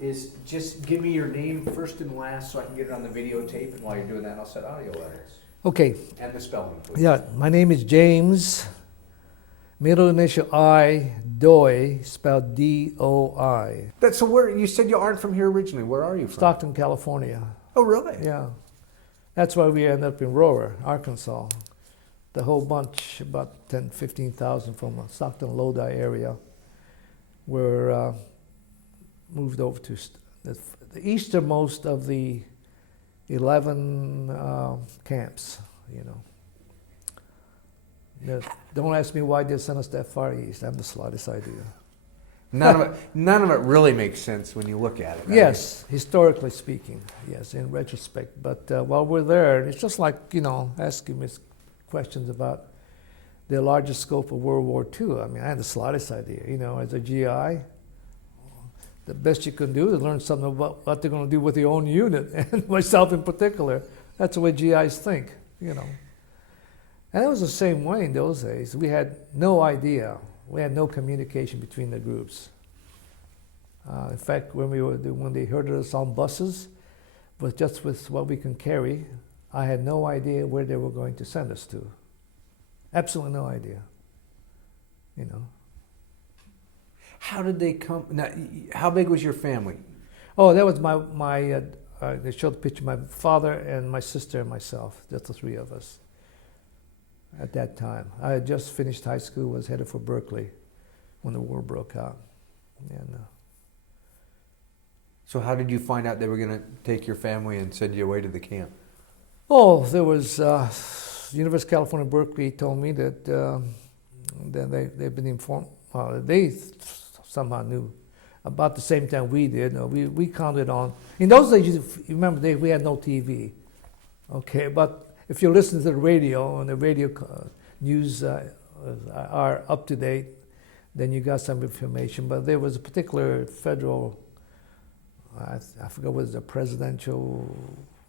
is just give me your name first and last so I can get it on the videotape, and while you're doing that, I'll set audio edits. Okay. And the spelling, please. Yeah, my name is James, middle initial I, Doi, spelled D-O-I. So where, you said you aren't from here originally. Where are you from? Stockton, California. Oh, really? Yeah. That's why we ended up in Rower, Arkansas. The whole bunch, about 10, 15,000 from the Stockton, Lodi area, were moved over to the easternmost of the 11 camps, you know. Don't ask me why they sent us that far east. I have the slightest idea. None of it really makes sense when you look at it. Yes, historically speaking, yes, in retrospect. But while we're there, it's just like, you know, asking me questions about the larger scope of World War II. I mean, I had the slightest idea. You know, as a GI, the best you can do is learn something about what they're going to do with your own unit, and myself in particular. That's the way GIs think, you know. And it was the same way in those days. We had no idea. We had no communication between the groups. In fact, when they herded us on buses, but just with what we can carry, I had no idea where they were going to send us to. Absolutely no idea. You know. How did they come? Now, how big was your family? Oh, that was my they showed the picture, my father and my sister and myself, just the three of us at that time. I had just finished high school, was headed for Berkeley when the war broke out. And so how did you find out they were going to take your family and send you away to the camp? Oh, there was University of California, Berkeley told me that they've been informed. They somehow knew about the same time we did. We counted on. In those days, you remember, we had no TV. Okay, but if you listen to the radio and the radio news are up to date, then you got some information. But there was a particular federal, I forget, was it a presidential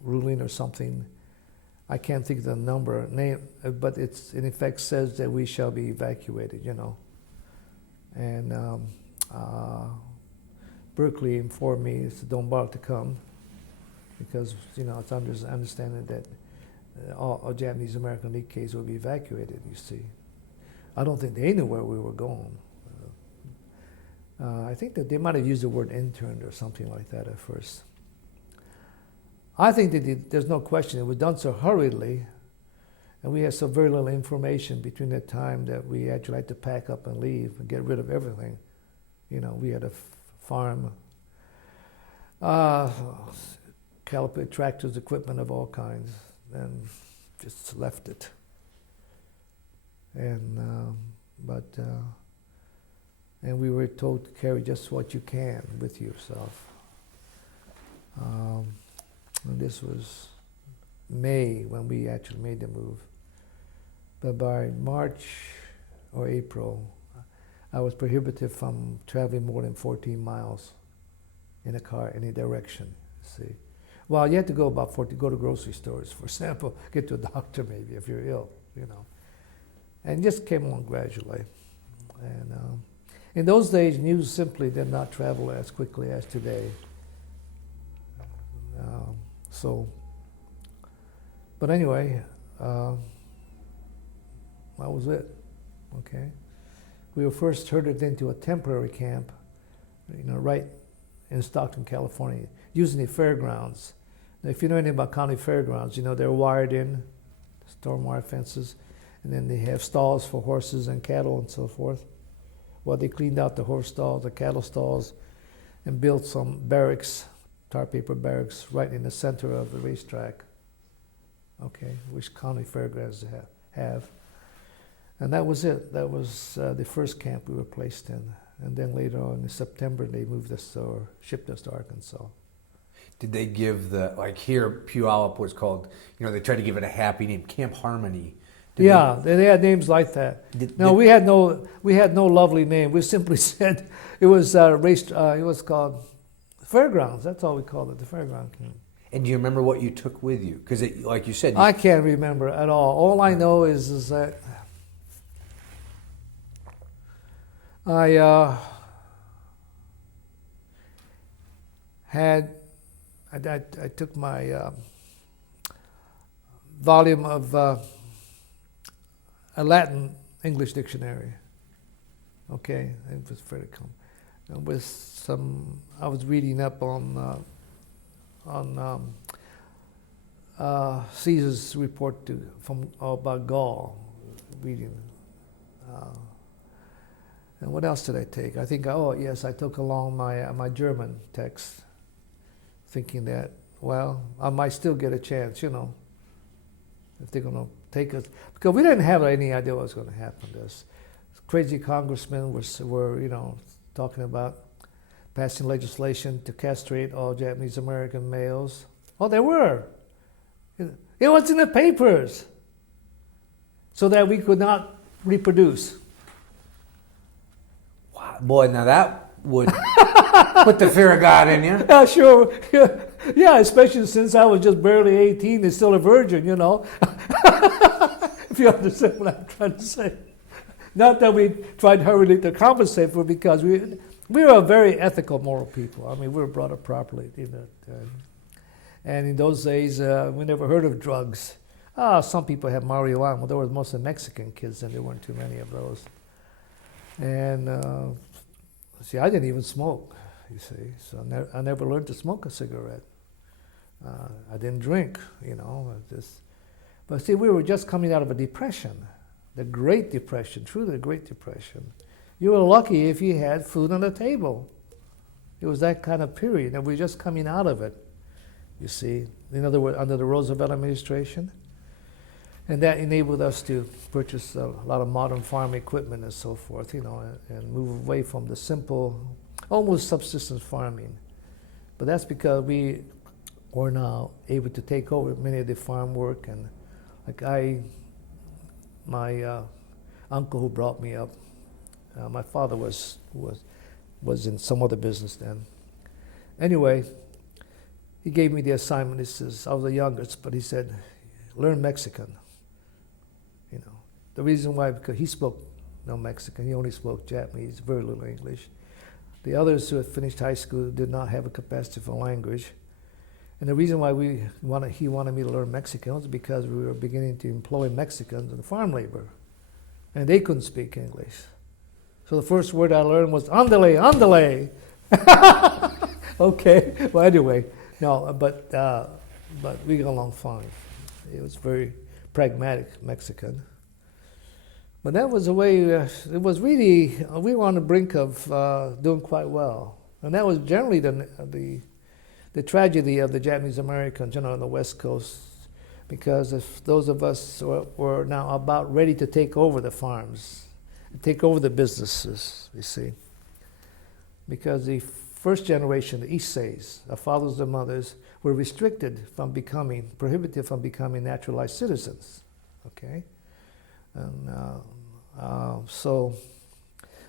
ruling or something? I can't think of the name, but it's in effect says that we shall be evacuated, you know. And Berkeley informed me, don't bother to come, because, you know, it's understanding that all Japanese American League Ks will be evacuated, you see. I don't think they knew where we were going. I think that they might have used the word interned or something like that at first. I think that there's no question it was done so hurriedly, and we had so very little information between the time that we actually had to pack up and leave and get rid of everything. You know, we had a farm, caliper, tractors, equipment of all kinds, and just left it. And and we were told to carry just what you can with yourself. And this was May when we actually made the move. But by March or April, I was prohibited from traveling more than 14 miles in a car, any direction, see. Well, you had to go about 40, go to grocery stores, for example, get to a doctor maybe if you're ill, you know. And just came along gradually. And in those days, news simply did not travel as quickly as today. But anyway, that was it, okay? We were first herded into a temporary camp, you know, right in Stockton, California, using the fairgrounds. Now, if you know anything about county fairgrounds, you know, they're wired in, storm wire fences, and then they have stalls for horses and cattle and so forth. Well, they cleaned out the horse stalls, the cattle stalls, and built some barracks, tar paper barracks, right in the center of the racetrack, okay, which county fairgrounds have. And that was it. That was the first camp we were placed in. And then later on in September, they moved us or shipped us to Arkansas. Did they give like here, Puyallup was called, you know, they tried to give it a happy name, Camp Harmony. They had names like that. We had no lovely name. We simply said it was it was called fairgrounds. That's all we called it, the fairground camp. And do you remember what you took with you? Because, like you said, I can't remember at all. All I know is that I took my volume of a Latin English dictionary. Okay, it was very common. With some, I was reading up on Caesar's report about Gaul, reading. And what else did I take? I think, I took along my German text, thinking that, well, I might still get a chance, if they're going to take us. Because we didn't have any idea what was going to happen to us. Crazy congressmen were talking about passing legislation to castrate all Japanese American males. Oh, they were. It was in the papers, so that we could not reproduce. Wow. Boy, now that would put the fear of God in you. Yeah, sure. Yeah, especially since I was just barely 18 and still a virgin, If you understand what I'm trying to say. Not that we tried hurriedly to compensate for it, because we were a very ethical, moral people. I mean, we were brought up properly. And in those days, we never heard of drugs. Some people had marijuana. Well, there were mostly Mexican kids, and there weren't too many of those. And I didn't even smoke, you see. So I never learned to smoke a cigarette. I didn't drink, But see, we were just coming out of a depression, the Great Depression, truly the Great Depression. You were lucky if you had food on the table. It was that kind of period, and we were just coming out of it. You see, in other words, under the Roosevelt administration. And that enabled us to purchase a lot of modern farm equipment and so forth, and move away from the simple, almost subsistence farming. But that's because we were now able to take over many of the farm work. And my uncle who brought me up, my father was in some other business then. Anyway, he gave me the assignment. He says, I was the youngest, but he said, learn Mexican. The reason why, because he spoke no Mexican, he only spoke Japanese, very little English. The others who had finished high school did not have a capacity for language. And the reason why he wanted me to learn Mexican was because we were beginning to employ Mexicans in farm labor, and they couldn't speak English. So the first word I learned was andale, andale. Okay, well anyway. No, but we got along fine. It was very pragmatic Mexican. But that was the way, it was really, we were on the brink of doing quite well. And that was generally the tragedy of the Japanese Americans, on the West Coast, because if those of us were now about ready to take over the farms, take over the businesses, you see. Because the first generation, the Issei's, the fathers and mothers, were prohibited from becoming naturalized citizens, okay? And so,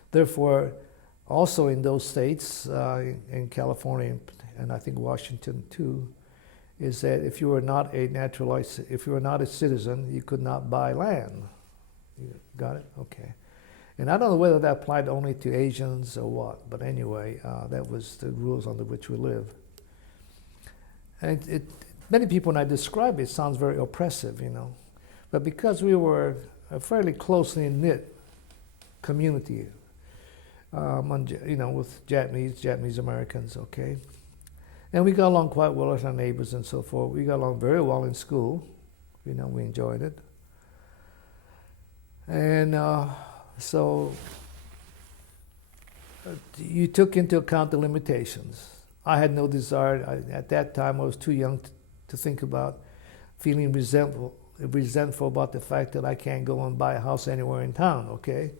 therefore, also in those states, in California, and I think Washington too, is that if you were not a citizen, you could not buy land. You got it? Okay. And I don't know whether that applied only to Asians or what, but anyway, that was the rules under which we live. And many people, when I describe it, sounds very oppressive, But because we were a fairly closely knit community, with Japanese Americans, okay? And we got along quite well with our neighbors and so forth. We got along very well in school. We enjoyed it. And so you took into account the limitations. I had no desire. At that time, I was too young to think about feeling resentful about the fact that I can't go and buy a house anywhere in town, okay?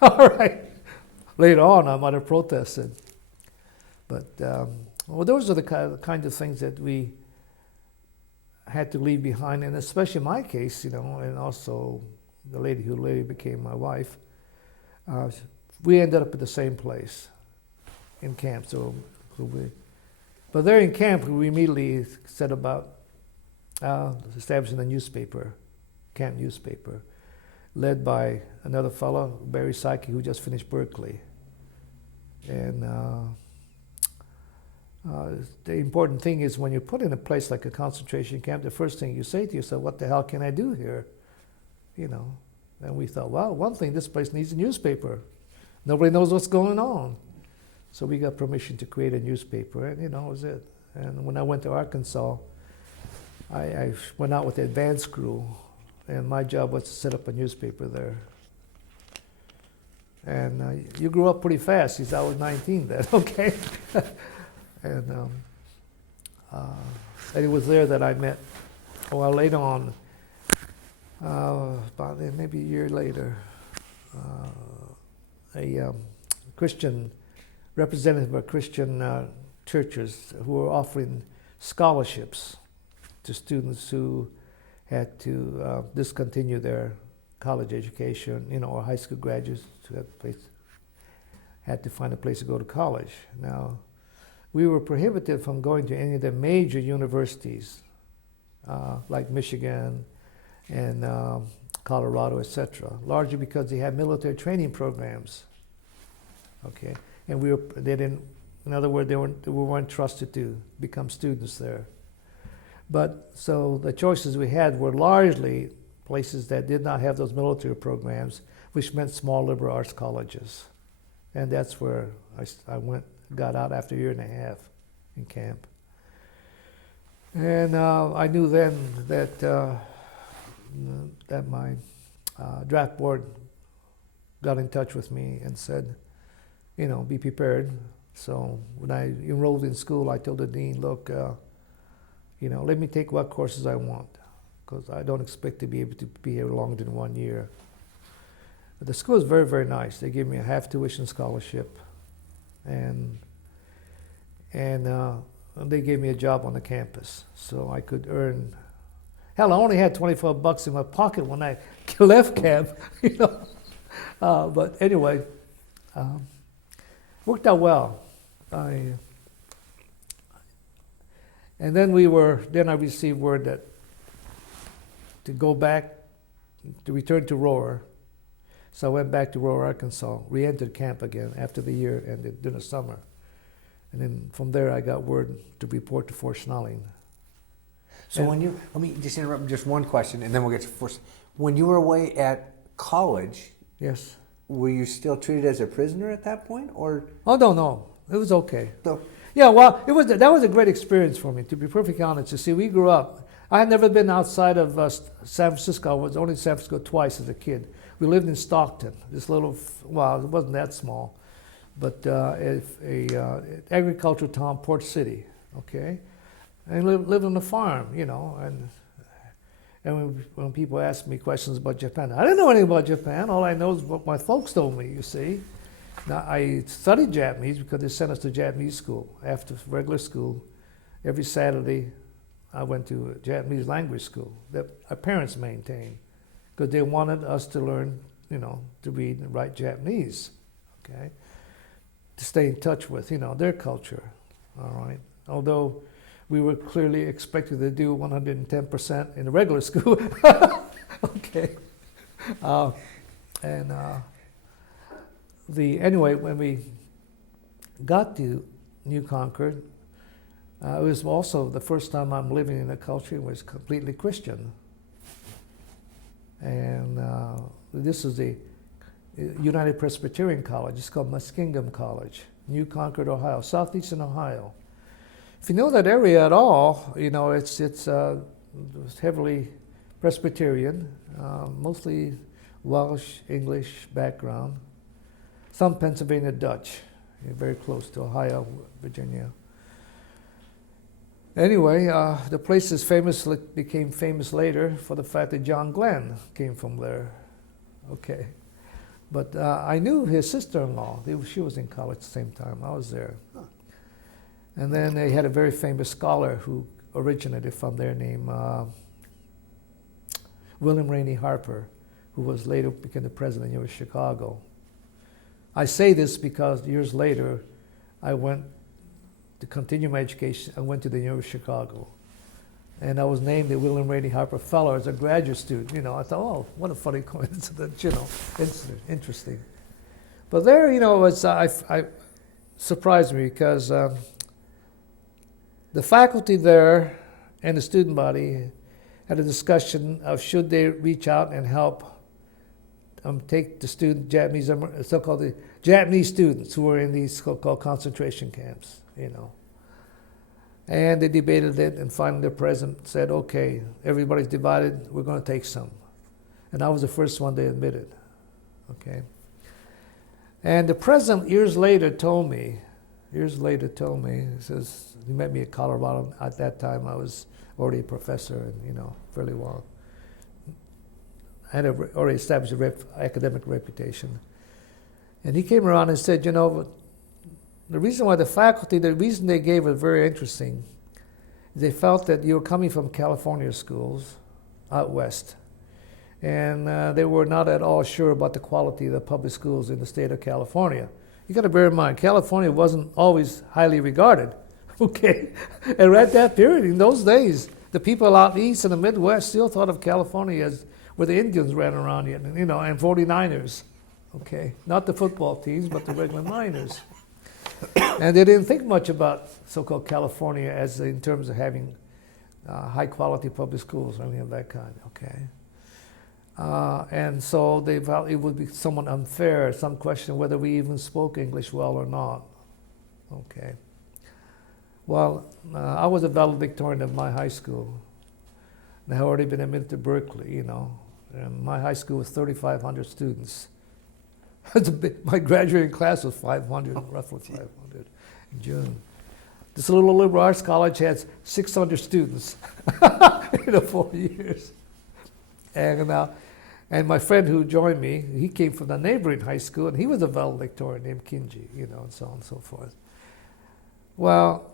All right. Later on, I might have protested. But, those are the kind of things that we had to leave behind, and especially in my case, and also the lady who later became my wife, we ended up at the same place, in camp. But there in camp, we immediately set about establishing a newspaper, camp newspaper, led by another fellow, Barry Psyche, who just finished Berkeley. And The important thing is when you're put in a place like a concentration camp, the first thing you say to yourself, what the hell can I do here? You know, and we thought, well, one thing, this place needs a newspaper. Nobody knows what's going on. So we got permission to create a newspaper, and that was it. And when I went to Arkansas, I went out with the advanced crew, and my job was to set up a newspaper there. And you grew up pretty fast. I was 19 then, okay? And it was there that I met, well, later on, about maybe a year later, a Christian representative of Christian churches who were offering scholarships to students who had to discontinue their college education, or high school graduates who had to find a place to go to college. Now, we were prohibited from going to any of the major universities, like Michigan and Colorado, etc., largely because they had military training programs. Okay, and they didn't. In other words, we weren't trusted to become students there. But so the choices we had were largely places that did not have those military programs, which meant small liberal arts colleges, and that's where I got out after a year and a half in camp. And I knew then that my draft board got in touch with me and said, be prepared. So when I enrolled in school, I told the dean, look, let me take what courses I want, because I don't expect to be able to be here longer than 1 year. But the school is very, very nice. They gave me a half tuition scholarship, and they gave me a job on the campus, so I could earn. Hell, I only had $24 in my pocket when I left camp, But anyway, worked out well. And then I received word that to go back, to return to Rohr. So I went back to Rohr, Arkansas, re-entered camp again after the year ended during the summer. And then from there I got word to report to Fort Schnelling. So let me just interrupt just one question, and then we'll get to Fort. When you were away at college, yes, were you still treated as a prisoner at that point, or? Oh no, it was okay. So, yeah, well, that was a great experience for me, to be perfectly honest. You see, we grew up. I had never been outside of San Francisco. I was only in San Francisco twice as a kid. We lived in Stockton, this little, well, it wasn't that small, but agricultural town, Port City, okay? And lived on a farm, and when people ask me questions about Japan, I didn't know anything about Japan. All I know is what my folks told me, you see. Now, I studied Japanese because they sent us to Japanese school. After regular school, every Saturday, I went to a Japanese language school that our parents maintained, because they wanted us to learn, to read and write Japanese, okay? To stay in touch with, their culture, all right? Although we were clearly expected to do 110% in the regular school, okay? Anyway, when we got to New Concord, it was also the first time I'm living in a culture that was completely Christian. And this is the United Presbyterian College. It's called Muskingum College, New Concord, Ohio, southeastern Ohio. If you know that area at all, it's heavily Presbyterian, mostly Welsh, English background, some Pennsylvania Dutch, very close to Ohio, Virginia. Anyway, the place became famous later for the fact that John Glenn came from there. Okay. But I knew his sister-in-law. She was in college at the same time. I was there. And then they had a very famous scholar who originated from there named William Rainey Harper, who was later became the president of Chicago. I say this because years later, I went to continue my education. I went to the University of Chicago, and I was named the William Rainey Harper Fellow as a graduate student. I thought, oh, what a funny coincidence, interesting. But there, I surprised me because The faculty there and the student body had a discussion of should they reach out and help take the Japanese, so-called the Japanese students who were in these so-called concentration camps, And they debated it, and finally the president said, okay, everybody's divided, we're going to take some. And I was the first one they admitted, okay? And the president years later told me, he says, he met me at Colorado. At that time, I was already a professor and, fairly well. I had already established an academic reputation. And he came around and said, the reason why the reason they gave was very interesting. They felt that you were coming from California schools out west, and they were not at all sure about the quality of the public schools in the state of California. You got to bear in mind, California wasn't always highly regarded, okay? And at that period, in those days, the people out east in the Midwest still thought of California as where the Indians ran around, and 49ers, okay? Not the football teams, but the regular miners. And they didn't think much about so-called California as in terms of having high-quality public schools or anything of that kind, okay? And so they felt it would be somewhat unfair, some question whether we even spoke English well or not, okay? Well, I was a valedictorian of my high school. And I had already been admitted to Berkeley, And my high school was 3,500 students. My graduating class was 500, roughly 500 in June. This little liberal arts college had 600 students in 4 years. And my friend who joined me, he came from the neighboring high school, and he was a valedictorian named Kinji, and so on and so forth. Well,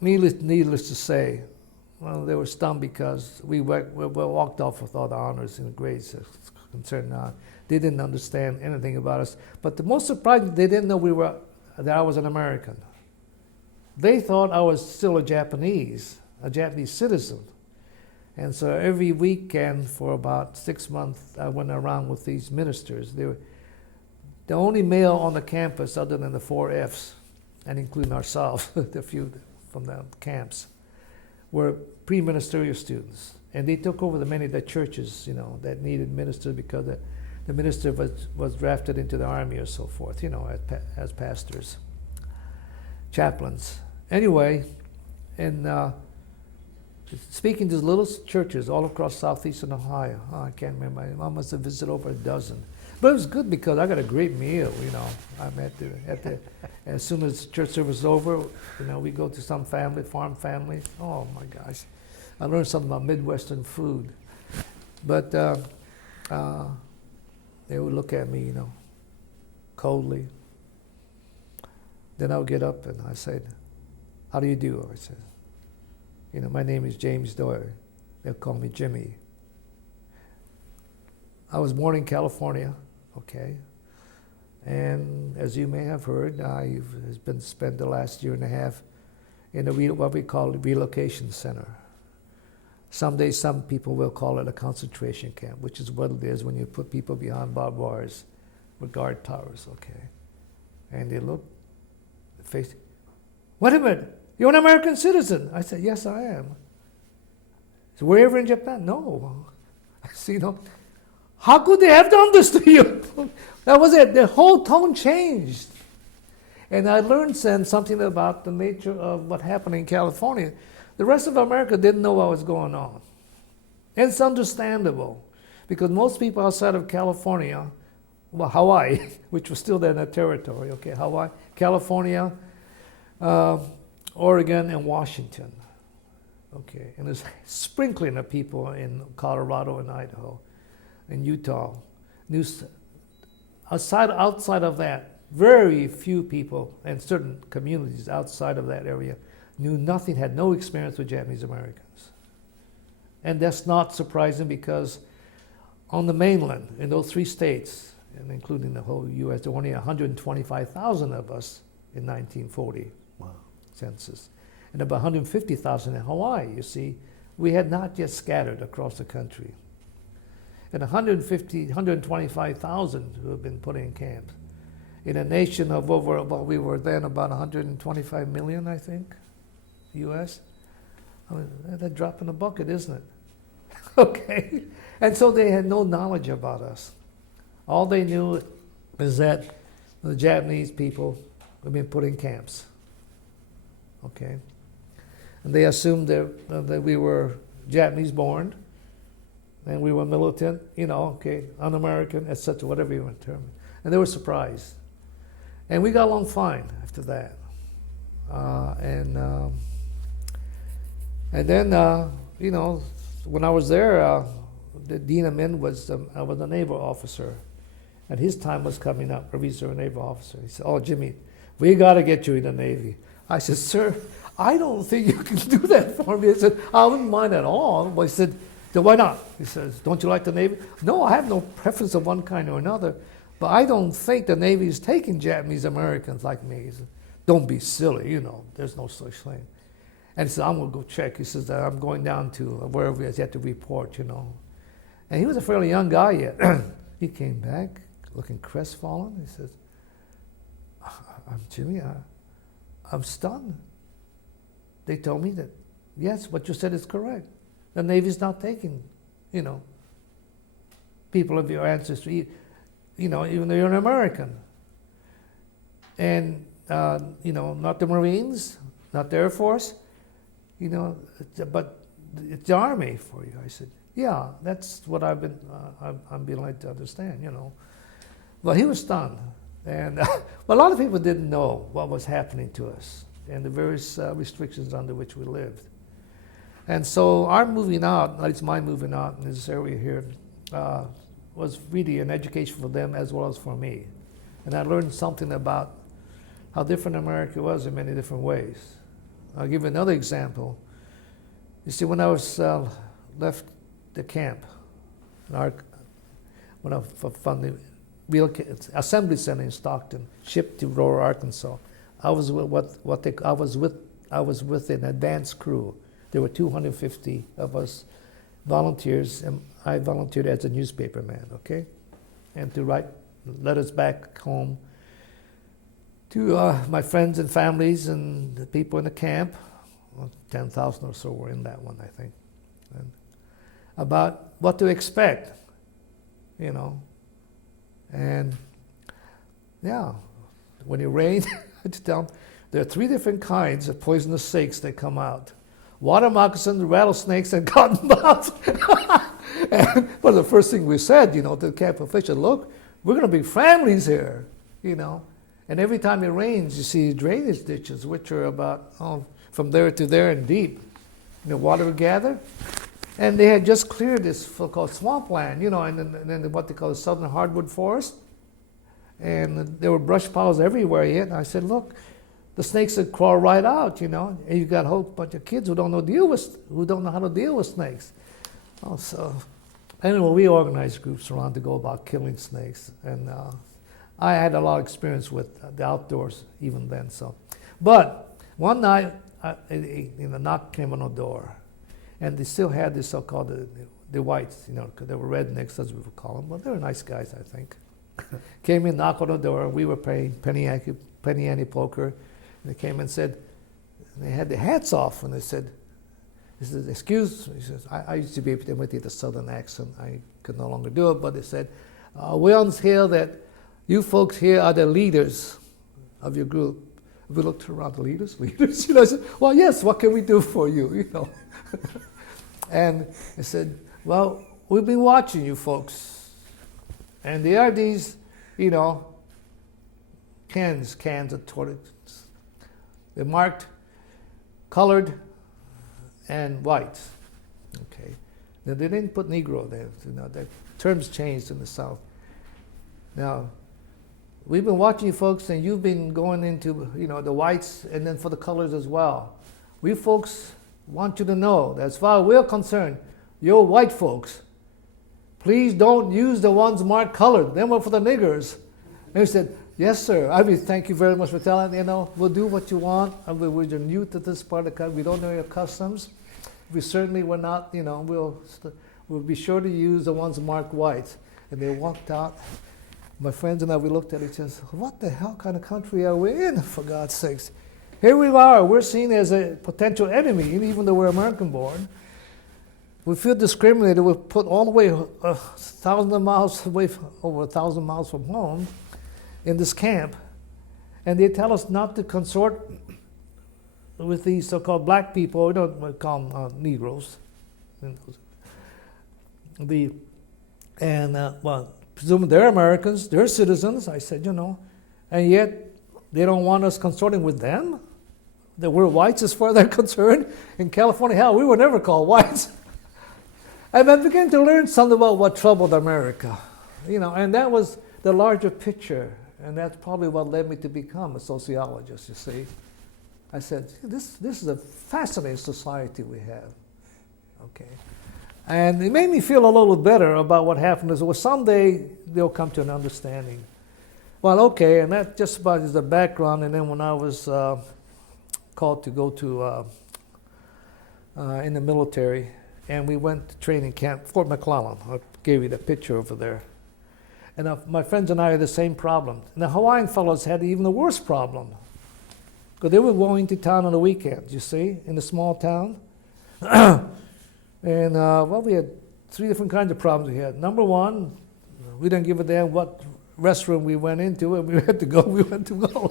needless to say, they were stunned because we walked off with all the honors and grades concerned. They didn't understand anything about us. But the most surprising, they didn't know that I was an American. They thought I was still a Japanese citizen. And so every weekend for about 6 months, I went around with these ministers. They were the only male on the campus other than the 4 Fs, and including ourselves, the few from the camps, were pre-ministerial students. And they took over many of the churches, that needed ministers because the minister was drafted into the army or so forth, as pastors, chaplains. Anyway, and speaking to little churches all across southeastern Ohio. I can't remember. I must have visited over a dozen. But it was good because I got a great meal, I'm as soon as church service was over, we go to some farm family. Oh my gosh. I learned something about Midwestern food. But they would look at me, coldly. Then I would get up and I said, how do you do? I said, my name is James Doyle. They'll call me Jimmy. I was born in California, okay? And as you may have heard, I've spent the last year and a half in what we call a relocation center. Someday some people will call it a concentration camp, which is what it is when you put people behind barbed wires with guard towers, okay? And they look, face, wait a minute, you're an American citizen. I said, yes, I am. So were you ever in Japan? No. I said, how could they have done this to you? That was it. The whole tone changed. And I learned then something about the nature of what happened in California. The rest of America didn't know what was going on. And it's understandable, because most people outside of California, well, Hawaii, which was still there in that territory, okay, Hawaii, California, Oregon, and Washington, okay, and there's sprinkling of people in Colorado and Idaho, and Utah. Outside of that, very few people and certain communities outside of that area knew nothing, had no experience with Japanese Americans. And that's not surprising, because on the mainland, in those 3 states, and including the whole U.S., there were only 125,000 of us in 1940 census, and about 150,000 in Hawaii. You see, we had not yet scattered across the country. And 125,000 who have been put in camps in a nation of over, we were then about 125 million, I think, U.S. I mean, that's a drop in the bucket, isn't it? Okay. And so they had no knowledge about us. All they knew is that the Japanese people had been put in camps. Okay. And they assumed that we were Japanese born, and we were militant, un-American, etc., whatever you want to term it. And they were surprised. And we got along fine after that. And then, when I was there, the Dean of Men was a naval officer, and his time was coming up, a reserve naval officer. He said, "Oh, Jimmy, we got to get you in the Navy." I said, "Sir, I don't think you can do that for me." I said, "I wouldn't mind at all." But he said, "Then why not?" He says, "Don't you like the Navy?" "No, I have no preference of one kind or another, but I don't think the Navy is taking Japanese Americans like me." He said, "Don't be silly, there's no such thing." And he said, "I'm going to go check." He says, "I'm going down to wherever he had to report, And he was a fairly young guy yet. He came back looking crestfallen. He says, "I'm Jimmy, I'm stunned. They told me that, yes, what you said is correct. The Navy's not taking, people of your ancestry, even though you're an American. And, not the Marines, not the Air Force, but it's the Army for you." I said, "Yeah, that's what I'm being led to understand, But he was stunned. And but a lot of people didn't know what was happening to us and the various restrictions under which we lived. And so our moving out, at least my moving out in this area here, was really an education for them as well as for me. And I learned something about how different America was in many different ways. I'll give you another example. You see, when I was left the camp, when I from the assembly center in Stockton, shipped to Aurora, Arkansas, I was with an advanced crew. There were 250 of us volunteers, and I volunteered as a newspaperman, okay? And to write letters back home to my friends and families and the people in the camp. 10,000 or so were in that one, I think. And about what to expect, And yeah, when it rained, I just tell them, there are 3 different kinds of poisonous snakes that come out: water moccasins, rattlesnakes, and cottonmouths. And well, the first thing we said, to the camp official, "Look, we're going to be families here, And every time it rains, you see drainage ditches, which are about from there to there and deep. Water would gather. And they had just cleared this so-called swampland, and then what they call the southern hardwood forest. And there were brush piles everywhere yet. And I said, "Look, the snakes would crawl right out, And you've got a whole bunch of kids who don't know how to deal with snakes." So anyway, we organized groups around to go about killing snakes. And I had a lot of experience with the outdoors even then. But one night, a knock came on the door. And they still had this so-called the whites, because they were rednecks, as we would call them. But they were nice guys, I think. Came in, knocked on the door. We were playing penny ante poker. And they came and said, they had their hats off, and they said, "Excuse," he says, I used to be able to imitate the southern accent. I could no longer do it, but they said, "We hear that you folks here are the leaders of your group." We looked around, leaders? I said, "Well, yes, what can we do for you, And I said, "Well, we've been watching you folks. And there are these, cans of toilets. They're marked colored and white." Okay. Now, they didn't put Negro there. The terms changed in the South. Now, we've been watching you folks, and you've been going into, the whites, and then for the colors as well. We folks want you to know that as far as we're concerned, you're white folks. Please don't use the ones marked colored. Them are for the niggers. And he said, "Yes, sir. Thank you very much for telling, we'll do what you want. We're new to this part of the country. We don't know your customs. We certainly will not, we'll be sure to use the ones marked white." And they walked out. My friends and I, we looked at each other, what the hell kind of country are we in, for God's sakes? Here we are, we're seen as a potential enemy, even though we're American born. We feel discriminated. We're put all the way 1,000 miles away, over 1,000 miles from home, in this camp. And they tell us not to consort with these so-called black people. We don't call them Negroes. Well, presumably they're Americans, they're citizens. I said, and yet they don't want us consorting with them? That we're whites as far as they're concerned? In California, hell, we were never called whites. And I began to learn something about what troubled America, and that was the larger picture, and that's probably what led me to become a sociologist, you see. I said, this is a fascinating society we have, okay? And it made me feel a little better about what happened. Well, someday they'll come to an understanding. Well, okay, and that just about is the background, and then when I was called to go to in the military, and we went to training camp, Fort McClellan. I gave you the picture over there. And my friends and I had the same problem. And the Hawaiian fellows had even a worse problem. Because they were going to town on the weekends, you see, in a small town. And, we had 3 different kinds of problems we had. Number one, we didn't give a damn what restroom we went into, and we went to go,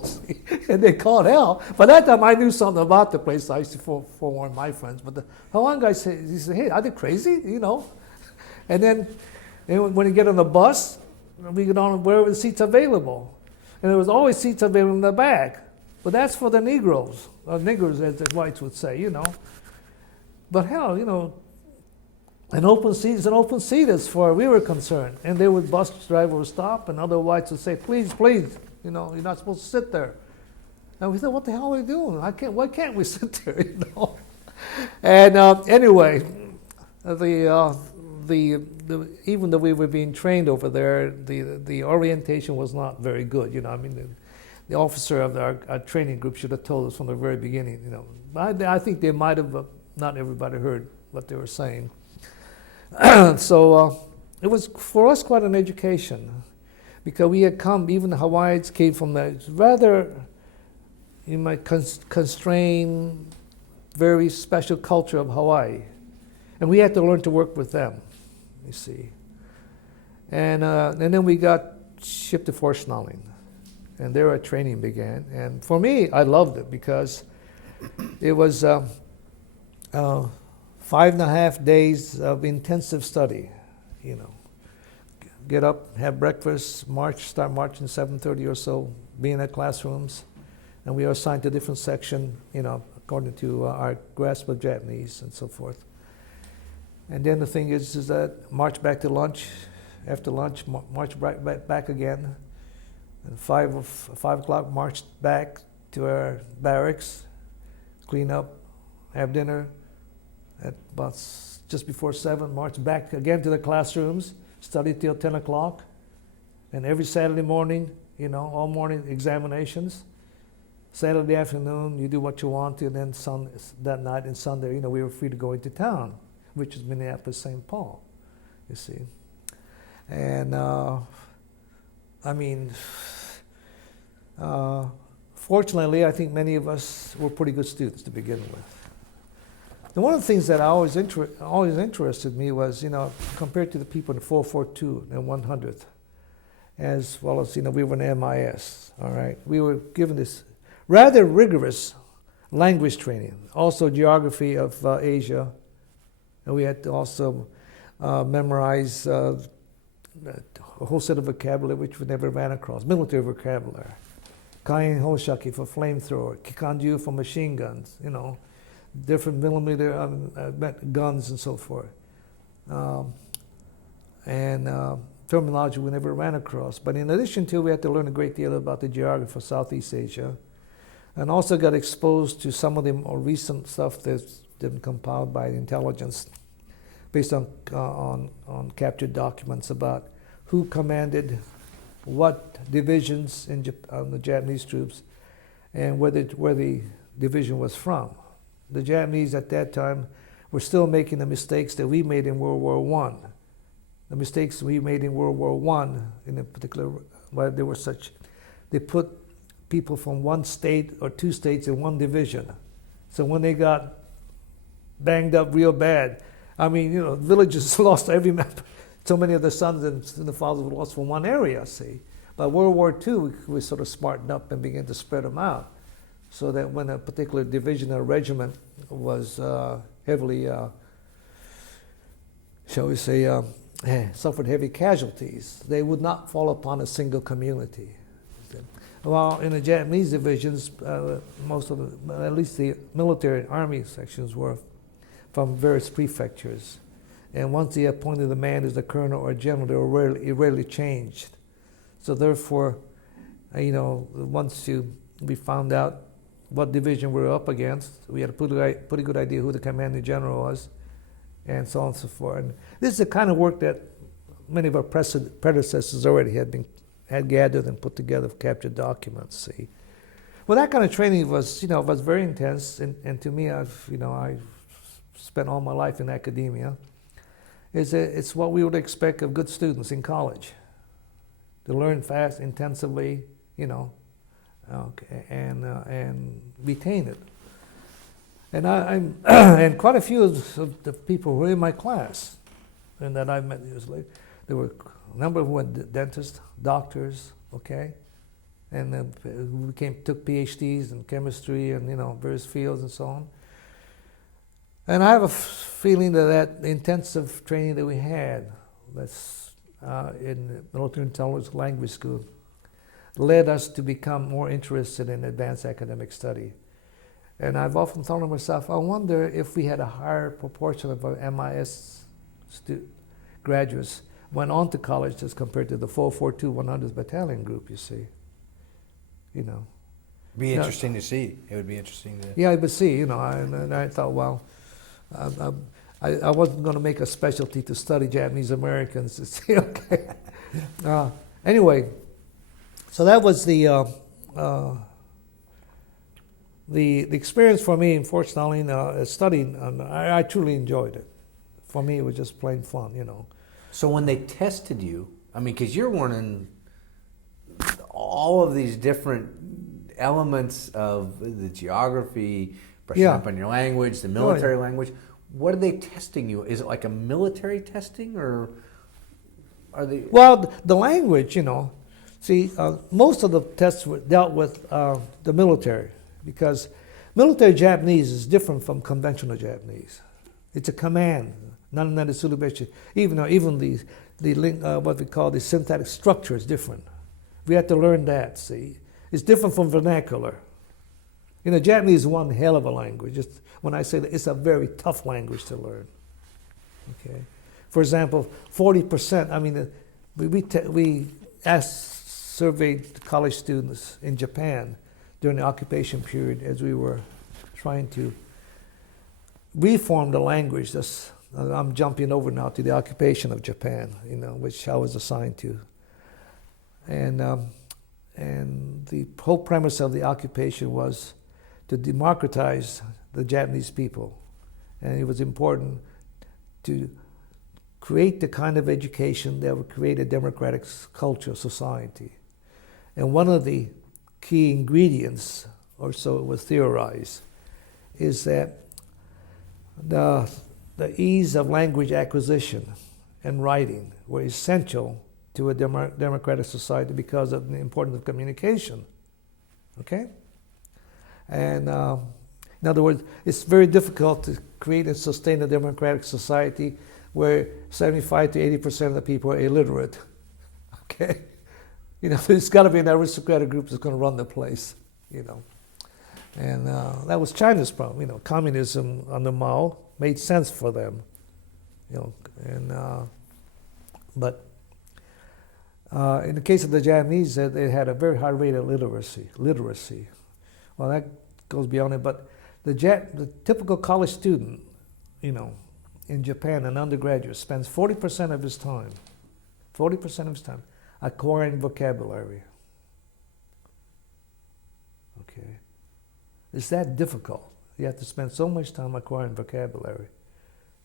see. And they called hell. By that time, I knew something about the place. I used to forewarn my friends. But the Hawaiian guy said, hey, are they crazy, And then when you get on the bus, we get on wherever the seats available. And there was always seats available in the back. But that's for the Negroes, or niggers, as the whites would say, But hell, an open seat is an open seat as far as we were concerned. And they would, bus driver would stop, and other whites would say, please, you're not supposed to sit there. And we said, what the hell are we doing? Why can't we sit there, And anyway, even though we were being trained over there, the orientation was not very good. The officer of our training group should have told us from the very beginning. I think they might have, not everybody heard what they were saying. So it was for us quite an education, because we had come. Even the Hawaiians came from a rather, you might constrain, very special culture of Hawaii, and we had to learn to work with them. You see, and then we got shipped to Fort Snelling, and there our training began. And for me, I loved it because it was 5.5 days of intensive study. Get up, have breakfast, start marching 7:30 or so, be in the classrooms, and we are assigned to a different section, according to our grasp of Japanese and so forth. And then the thing is that march back to lunch. After lunch, march back again. And 5 o'clock, march back to our barracks, clean up, have dinner. At about just before 7, march back again to the classrooms, study till 10 o'clock. And every Saturday morning, all morning examinations. Saturday afternoon, you do what you want to, and then that night and Sunday, we were free to go into town, which is Minneapolis, St. Paul, you see. And fortunately, I think many of us were pretty good students to begin with. And one of the things that always interested me was, compared to the people in 442 and 100th, as well as, we were in MIS, all right? We were given this rather rigorous language training, also geography of Asia, and we had to also memorize a whole set of vocabulary which we never ran across, military vocabulary. Kain Hoshaki for flamethrower, Kikanju for machine guns, different millimeter guns and so forth. And terminology we never ran across. But in addition to, we had to learn a great deal about the geography of Southeast Asia, and also got exposed to some of the more recent stuff that's been compiled by the intelligence based on captured documents about who commanded what divisions on the Japanese troops and where the division was from. The Japanese at that time were still making the mistakes that we made in World War I. The mistakes we made in World War I, in particular, why they were such, they put people from one state or two states in one division. So when they got banged up real bad, I mean, you know, villages lost every member. So many of the sons and the fathers were lost from one area, see. By World War II, we sort of smartened up and began to spread them out, so that when a particular division or regiment was heavily, shall we say, suffered heavy casualties, they would not fall upon a single community. While in the Japanese divisions, most of the, at least the military army sections were from various prefectures. And once they appointed a man as a colonel or a general, they were rarely changed. So therefore, you know, once we found out what division we were up against, we had a pretty good idea who the commanding general was, and so on and so forth. And this is the kind of work that many of our predecessors already had gathered and put together, captured documents. See, well, that kind of training was, you know, was very intense. And to me, I've spent all my life in academia. It's what we would expect of good students in college, to learn fast, intensively, you know, and retain it. And I'm and quite a few of the people who were in my class, and that I met years later, there were a number who were dentists, doctors, okay, and who took PhDs in chemistry and, you know, various fields and so on. And I have a feeling that intensive training that we had, that's in the Military Intelligence Language School, led us to become more interested in advanced academic study. And I've often thought to myself, I wonder if we had a higher proportion of our MIS graduates went on to college as compared to the 442 100th Battalion group, you see. You know. Be interesting to see. It would be interesting to... Yeah, I would see, you know, and I thought, well, I wasn't going to make a specialty to study Japanese Americans. To see, okay. Anyway, so that was the experience for me. Unfortunately, studying, I truly enjoyed it. For me, it was just plain fun, you know. So when they tested you, I mean, because you're learning all of these different elements of the geography, brushing up on your language, the military language. What are they testing you? Is it like a military testing, or are they? Well, the language, you know. See, most of the tests dealt with the military, because military Japanese is different from conventional Japanese. It's a command, not an sulubeshi. Even the what we call the syntactic structure is different. We had to learn that. See, it's different from vernacular. You know, Japanese is one hell of a language. When I say that, it's a very tough language to learn. Okay, for example, 40%. I mean, we surveyed college students in Japan during the occupation period as we were trying to reform the language. I'm jumping over now to the occupation of Japan, you know, which I was assigned to, and the whole premise of the occupation was to democratize the Japanese people. And it was important to create the kind of education that would create a democratic culture, society. And one of the key ingredients, or so it was theorized, is that the ease of language acquisition and writing were essential to a democratic society because of the importance of communication. Okay? And in other words, it's very difficult to create and sustain a democratic society where 75 to 80% of the people are illiterate. Okay? You know, there's got to be an aristocratic group that's going to run the place, you know. And that was China's problem. You know, communism under Mao made sense for them, you know. And but in the case of the Japanese, they had a very high rate of literacy. Well, that goes beyond it. But the typical college student, you know, in Japan, an undergraduate, spends 40% of his time acquiring vocabulary. Okay. It's that difficult. You have to spend so much time acquiring vocabulary,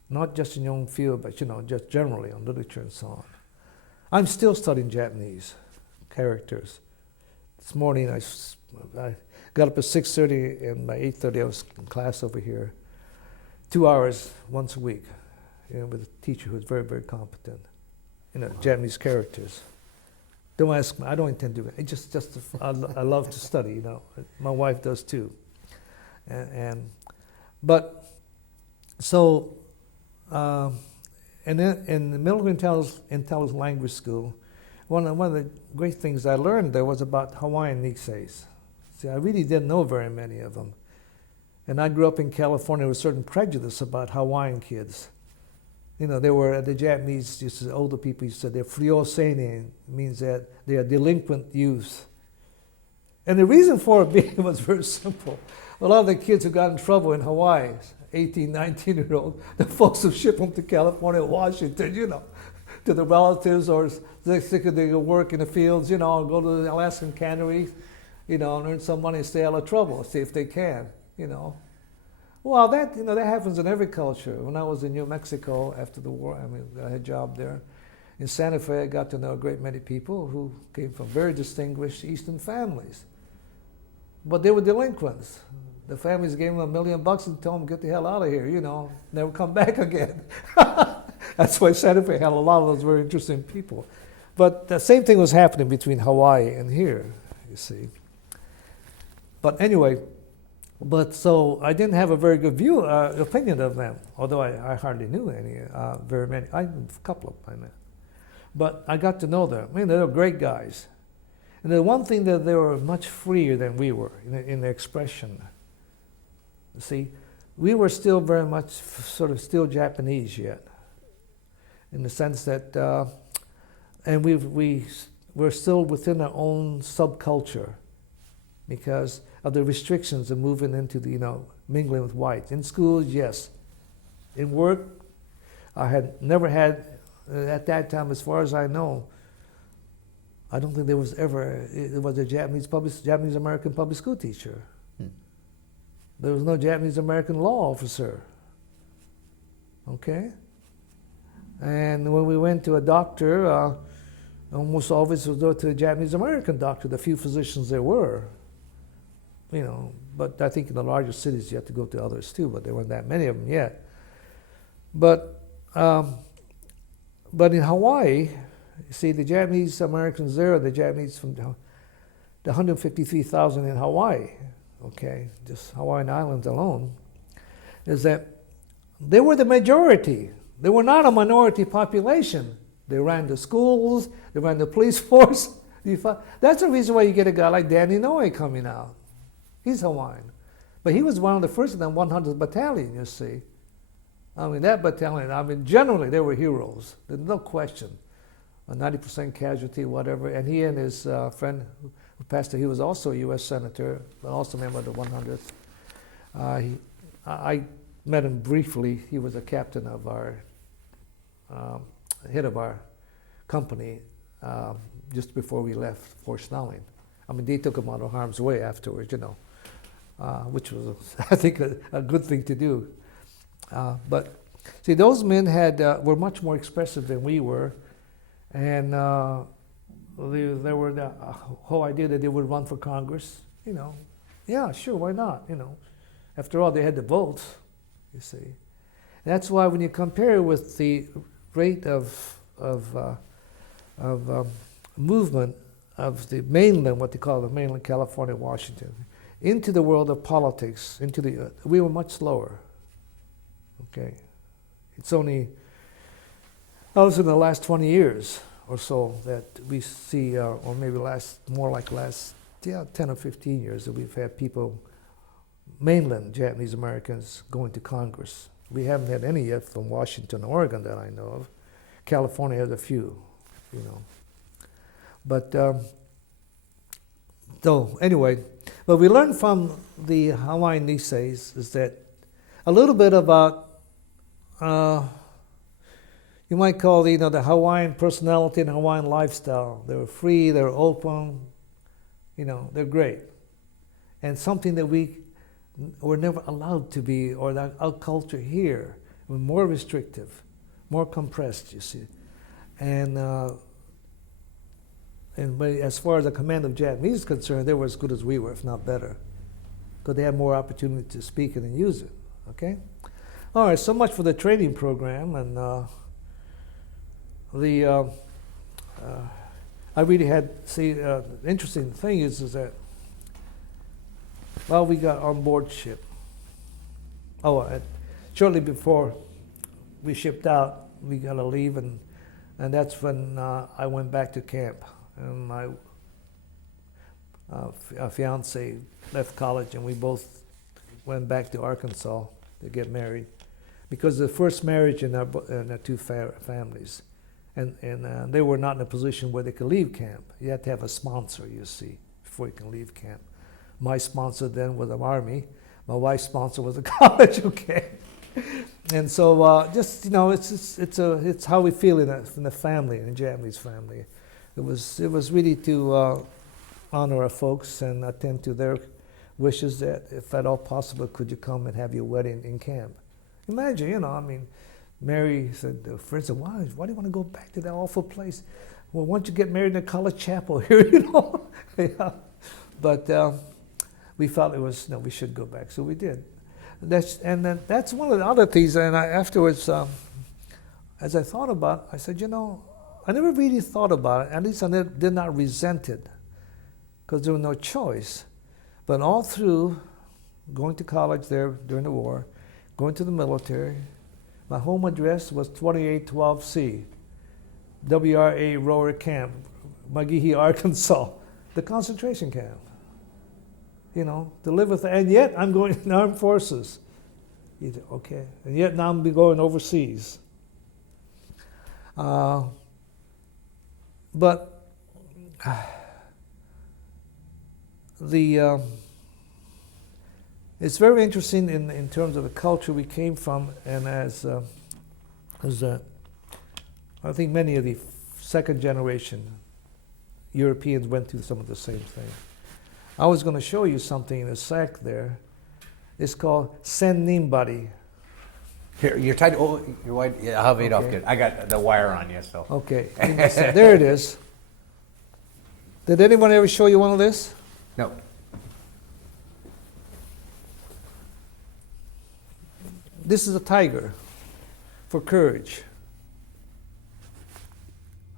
not just in your own field, but, you know, just generally on literature and so on. I'm still studying Japanese characters. this morning I got up at 6:30, and by 8:30 I was in class over here, 2 hours once a week, with a teacher who was very, very competent, Japanese characters. Don't ask me. I don't intend to do it. I love to study. My wife does too. But then in the military intelligence language school, one of the great things I learned there was about Hawaiian Niseis. See, I really didn't know very many of them. And I grew up in California with a certain prejudice about Hawaiian kids. The Japanese, older people used to say they're friosene, means that they are delinquent youth. And the reason for it was very simple. A lot of the kids who got in trouble in Hawaii, 18, 19-year-old, the folks would ship them to California, Washington, to the relatives, or they go work in the fields, or go to the Alaskan canneries, and earn some money and stay out of trouble, see if they can, Well, that happens in every culture. When I was in New Mexico after the war, I had a job there. In Santa Fe, I got to know a great many people who came from very distinguished Eastern families. But they were delinquents. The families gave them $1 million and told them, get the hell out of here, never come back again. That's why Santa Fe had a lot of those very interesting people. But the same thing was happening between Hawaii and here, you see. But anyway, so I didn't have a very good opinion of them, although I hardly knew very many. A couple of them I met. But I got to know them. They were great guys. And the one thing that they were much freer than we were in their expression. You see, we were still very much sort of still Japanese yet, in the sense that, and we're still within our own subculture because of the restrictions of moving into the, mingling with whites. In schools, yes. In work, I had never had, at that time, as far as I know, I don't think there was a Japanese American public school teacher. There was no Japanese American law officer. Okay? And when we went to a doctor, almost always would go to a Japanese American doctor, the few physicians there were. But I think in the larger cities you have to go to others too, but there weren't that many of them yet. But in Hawaii, you see, the Japanese Americans there, the Japanese from the 153,000 in Hawaii, okay, just Hawaiian Islands alone, is that they were the majority. They were not a minority population. They ran the schools, they ran the police force. That's the reason why you get a guy like Danny Noe coming out. He's Hawaiian. But he was one of the first in the 100th Battalion, you see. That battalion, generally they were heroes. There's no question. A 90% casualty, whatever. And he and his friend who passed away, he was also a U.S. Senator, but also a member of the 100th. I met him briefly. He was a captain of our, head of our company just before we left Fort Snelling. They took him out of harm's way afterwards, which was, I think, a good thing to do. But see, those men were much more expressive than we were, and there were the whole idea that they would run for Congress. Yeah, sure, why not? After all, they had the votes. You see, and that's why when you compare with the rate of movement of the mainland, what they call the mainland, California, Washington, into the world of politics, we were much slower. Okay, it's only in the last 20 years or so that we see, or maybe last 10 or 15 years that we've had people, mainland Japanese Americans, going to Congress. We haven't had any yet from Washington, Oregon that I know of. California has a few, But so anyway, what we learned from the Hawaiian Niseis is that a little bit about you might call the Hawaiian personality and Hawaiian lifestyle. They were free, they were open, they're great. And something that we were never allowed to be, or that our culture here was more restrictive, more compressed, you see. And but as far as the command of Japanese is concerned, they were as good as we were, if not better, because they had more opportunity to speak it and use it. Okay. All right. So much for the training program, and I really had the interesting thing is that we got on board ship. Shortly before we shipped out, we got to leave, and that's when I went back to camp, and my fiance left college, and we both went back to Arkansas to get married, because the first marriage in our two families, and they were not in a position where they could leave camp. You had to have a sponsor, you see, before you can leave camp. My sponsor then was the Army. My wife's sponsor was a college. Okay. And so, it's how we feel in the family, in the Japanese family. It was really to honor our folks and attend to their wishes that, if at all possible, could you come and have your wedding in camp? Imagine, Mary said, for instance, why do you want to go back to that awful place? Well, why don't you get married in a college chapel here, Yeah. But we felt we should go back, so we did. That's one of the other things. And afterwards, as I thought about it, I said, I never really thought about it. At least I did not resent it, because there was no choice. But all through going to college there during the war, going to the military, my home address was 2812C, WRA Rower Camp, Magee, Arkansas, the concentration camp. To live with, and yet I'm going in the armed forces. Okay, and yet now I'm going overseas. But it's very interesting in terms of the culture we came from, and as I think many of the second generation Europeans went through some of the same thing. I was going to show you something in a sec there. It's called Sen Nimbari. Here, you're tied. Oh, you're white. Yeah, I'll have it off good. I got the wire on you, so. Okay, there it is. Did anyone ever show you one of this? No. This is a tiger for courage.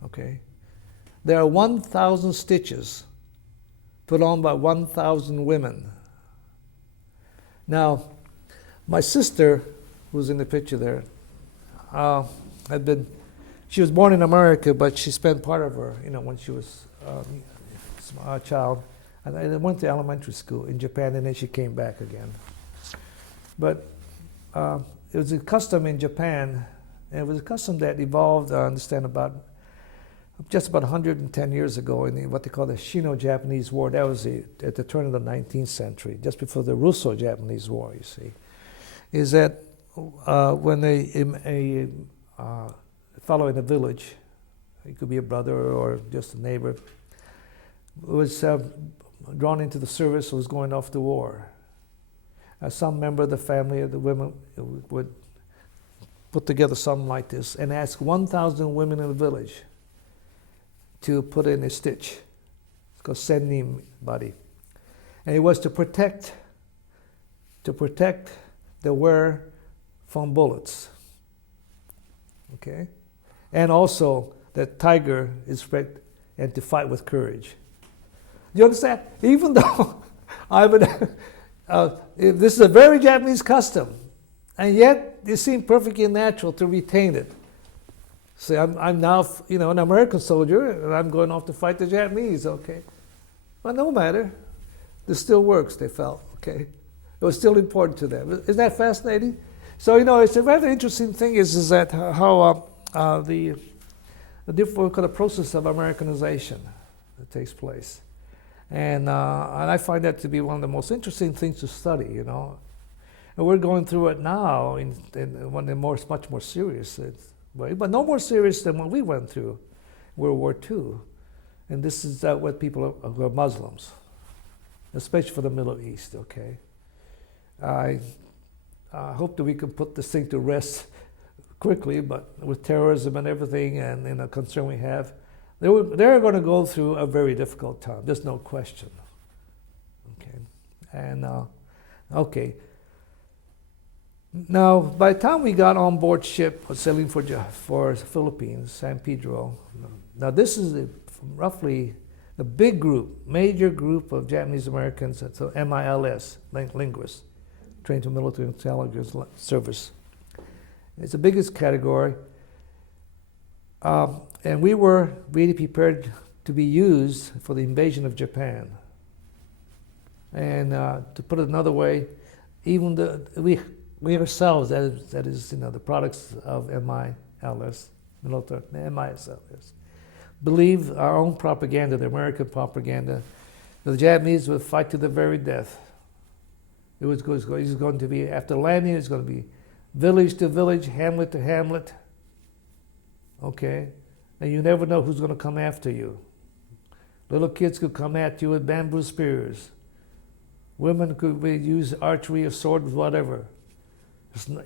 Okay. There are 1,000 stitches put on by 1,000 women. Now, my sister, who's in the picture there, she was born in America, but she spent part of her, when she was a child, and I went to elementary school in Japan, and then she came back again. But it was a custom in Japan, and it was a custom that evolved, I understand, just about 110 years ago in what they call the Sino-Japanese War. That was at the turn of the 19th century, just before the Russo-Japanese War, you see. Is that when a fellow in a village, it could be a brother or just a neighbor, was drawn into the service, was going off to war. Some member of the family of the women would put together something like this and ask 1,000 women in the village to put in a stitch. It's called sennim bari. And it was to protect the wearer from bullets. Okay? And also that tiger is and to fight with courage. Do you understand? Even though this is a very Japanese custom, and yet it seemed perfectly natural to retain it. See, I'm now, an American soldier, and I'm going off to fight the Japanese, okay? Well, no matter. This still works, they felt, okay? It was still important to them. Isn't that fascinating? So, it's a rather interesting thing is that how the different process of Americanization that takes place. And I find that to be one of the most interesting things to study, And we're going through it now in one of the much more serious way, but no more serious than what we went through, World War II. And this is what people who are Muslims, especially for the Middle East, okay? I hope that we can put this thing to rest quickly, but with terrorism and everything and the concern we have, They're going to go through a very difficult time. There's no question. Okay, and okay. Now, by the time we got on board ship, sailing for Philippines, San Pedro. Now, this is roughly a big group, major group of Japanese Americans. So MILS, linguists, trained to military intelligence service. It's the biggest category. And we were really prepared to be used for the invasion of Japan. And to put it another way, even we ourselves, that is, the products of MILS, military MILS, believe our own propaganda, the American propaganda, that the Japanese would fight to the very death. It was going to be, after landing, it's going to be village to village, hamlet to hamlet. Okay? And you never know who's going to come after you. Little kids could come at you with bamboo spears. Women could use archery or swords, whatever.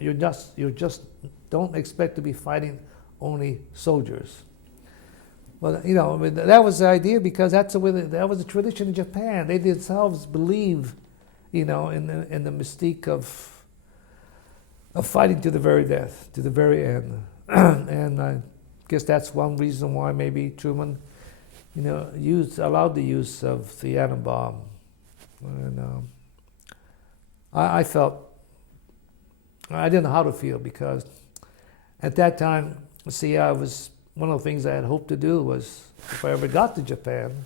You just don't expect to be fighting only soldiers. Well, that was the idea, because that was the tradition in Japan. They themselves believe, in the mystique of fighting to the very death, to the very end. And I guess that's one reason why maybe Truman, allowed the use of the atom bomb. And I felt, I didn't know how to feel, because at that time, one of the things I had hoped to do was, if I ever got to Japan,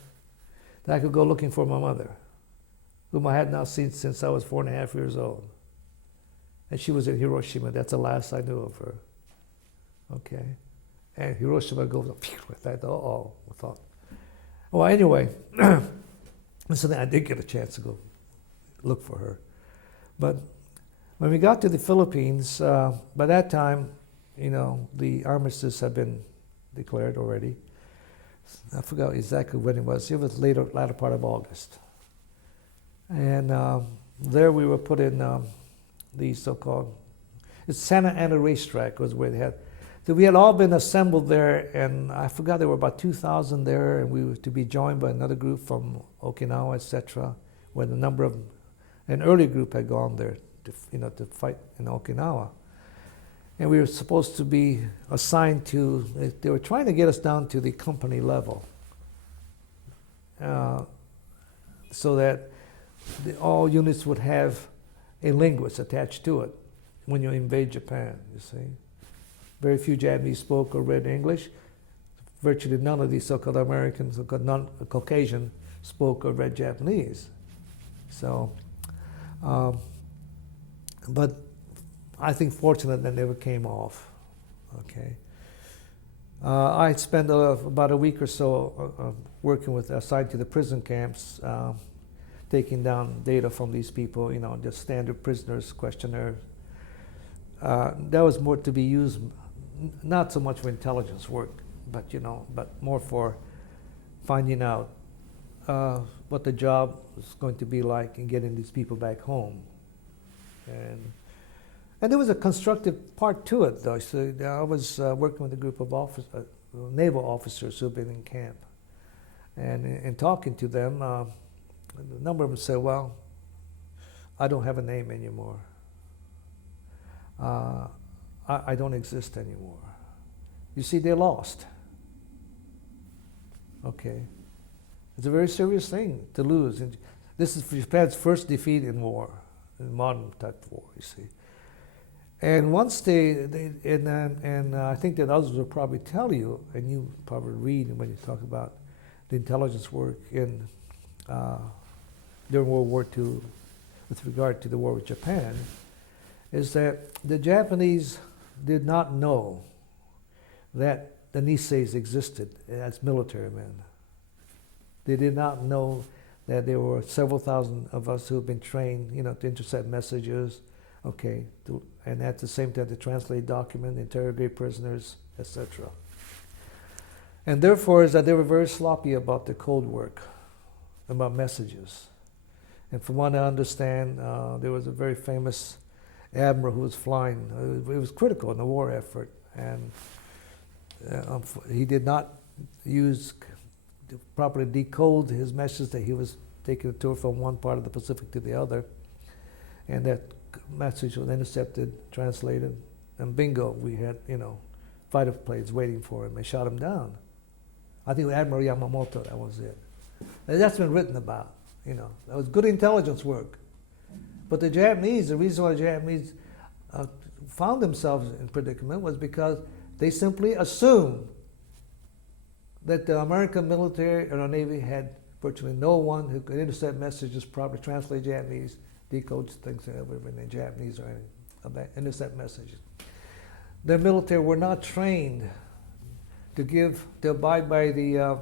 that I could go looking for my mother, whom I had not seen since I was 4.5 years old. And she was in Hiroshima. That's the last I knew of her. Okay. And Hiroshima goes, with that, I thought. Well, anyway, so then I did get a chance to go look for her. But when we got to the Philippines, by that time, the armistice had been declared already. I forgot exactly when it was. It was latter part of August. And there we were put in the so-called, it's Santa Ana racetrack was where they had. So we had all been assembled there, and I forgot there were about 2,000 there, and we were to be joined by another group from Okinawa, etc. When an early group had gone there to fight in Okinawa. And we were supposed to be assigned to, they were trying to get us down to the company level, so that all units would have a linguist attached to it when you invade Japan, you see. Very few Japanese spoke or read English. Virtually none of these so-called Americans, so-called Caucasian, spoke or read Japanese. So, but I think fortunate that never came off. Okay. I spent about a week or so working with, assigned to the prison camps, taking down data from these people, just standard prisoners questionnaire. That was more to be used, not so much for intelligence work, but but more for finding out what the job was going to be like in getting these people back home. And there was a constructive part to it, though. So I was working with a group of naval officers who had been in camp. And in talking to them, a number of them said, well, I don't have a name anymore. I don't exist anymore. You see, they're lost. Okay. It's a very serious thing to lose. And this is Japan's first defeat in war, in modern type war, you see. And once and I think that others will probably tell you, and you probably read when you talk about the intelligence work in during World War II with regard to the war with Japan, is that the Japanese did not know that the Niseis existed as military men. They did not know that there were several thousand of us who have been trained, to intercept messages, and at the same time to translate documents, interrogate prisoners, etc. And therefore is that they were very sloppy about the code work, about messages. And from what I understand, there was a very famous admiral who was flying. It was critical in the war effort, and he did not properly decode his message that he was taking a tour from one part of the Pacific to the other, and that message was intercepted, translated, and bingo, we had fighter planes waiting for him. They shot him down. I think Admiral Yamamoto, that was it. And that's been written about. That was good intelligence work. But the reason why the Japanese found themselves in predicament was because they simply assumed that the American military or the Navy had virtually no one who could intercept messages properly, translate Japanese, decode things in Japanese or anything, intercept messages. The military were not trained to abide by the